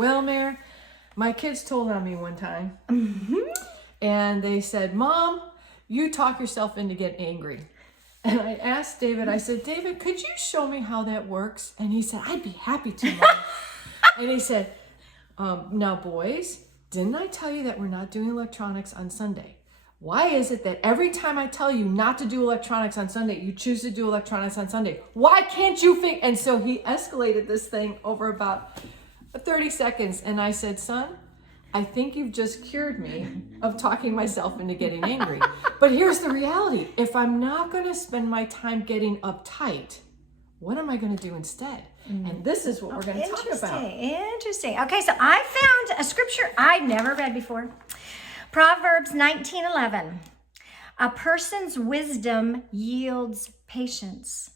Well, Mare, my kids told on me one time, Mm-hmm. and they said, Mom, you talk yourself into getting angry. And I asked David, I said, David, could you show me how that works? And he said, I'd be happy to, Mom. And he said, now, boys, didn't I tell you that we're not doing electronics on Sunday? Why is it that every time I tell you not to do electronics on Sunday, you choose to do electronics on Sunday? Why can't you think? And so he escalated this thing over about 30 seconds. And I said, son, I think you've just cured me of talking myself into getting angry. But here's the reality. If I'm not going to spend my time getting uptight, what am I going to do instead? And this is what we're going to talk about. Interesting. Okay, so I found a scripture I'd never read before. Proverbs 19:11. A person's wisdom yields patience.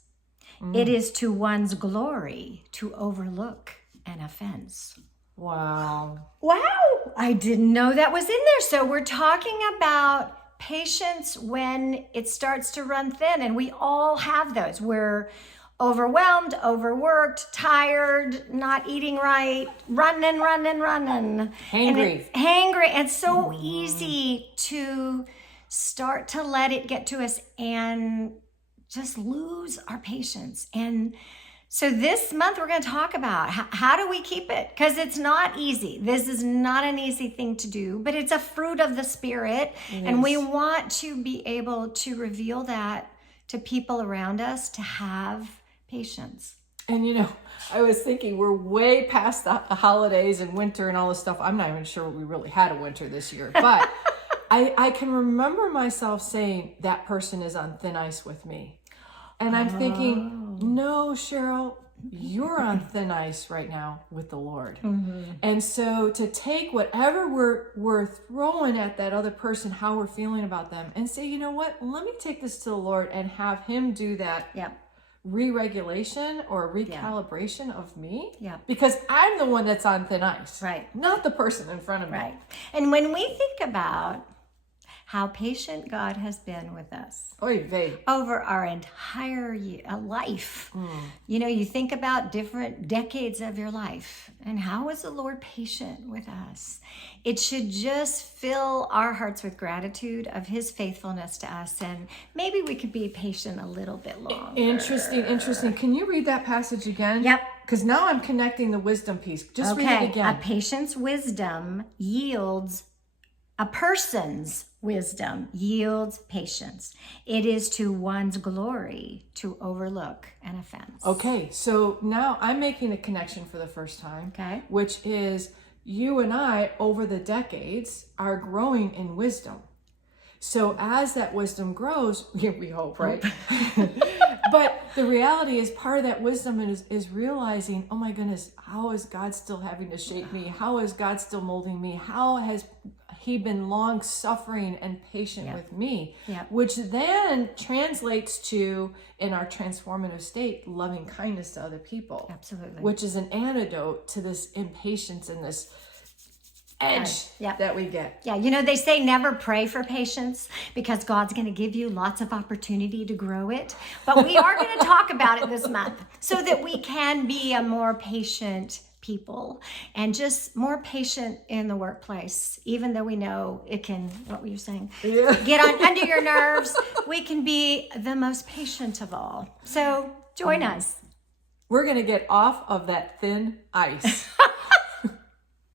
It is to one's glory to overlook an offense. Wow. Wow, I didn't know that was in there. So we're talking about patience when it starts to run thin, and we all have those. We're overwhelmed, overworked, tired, not eating right, running. Hangry. And it's hangry. It's so easy to start to let it get to us and just lose our patience. And so this month we're going to talk about how do we keep it? Because it's not easy. This is not an easy thing to do, but it's a fruit of the Spirit. And we want to be able to reveal that to people around us, to have patience. And you know, I was thinking we're way past the holidays and winter and all this stuff. I'm not even sure we really had a winter this year, but I can remember myself saying that person is on thin ice with me. And I'm thinking, no, Cheryl, you're on thin ice right now with the Lord. And so to take whatever we're throwing at that other person, how we're feeling about them, and say, you know what, let me take this to the Lord and have him do that re-regulation or recalibration of me. Because I'm the one that's on thin ice, not the person in front of me. And when we think about how patient God has been with us over our entire life. You know, you think about different decades of your life and how is the Lord patient with us? It should just fill our hearts with gratitude of his faithfulness to us, and maybe we could be patient a little bit longer. Interesting. Can you read that passage again? Yep. Because now I'm connecting the wisdom piece. Just read it again. A patient's wisdom yields A person's wisdom yields patience. It is to one's glory to overlook an offense. Okay, so now I'm making a connection for the first time, which is you and I, over the decades, are growing in wisdom. So as that wisdom grows, we hope, right? But the reality is part of that wisdom is realizing, oh my goodness, how is God still having to shape me? How is God still molding me? How has he been long suffering and patient with me? Which then translates to, in our transformative state, loving kindness to other people. Absolutely. Which is an antidote to this impatience and this edge that we get. Yeah, you know, they say never pray for patience because God's going to give you lots of opportunity to grow it. But we are going to talk about it this month so that we can be a more patient people and just more patient in the workplace, even though we know it can, what were you saying? Get under your nerves. We can be the most patient of all. So join us. We're going to get off of that thin ice.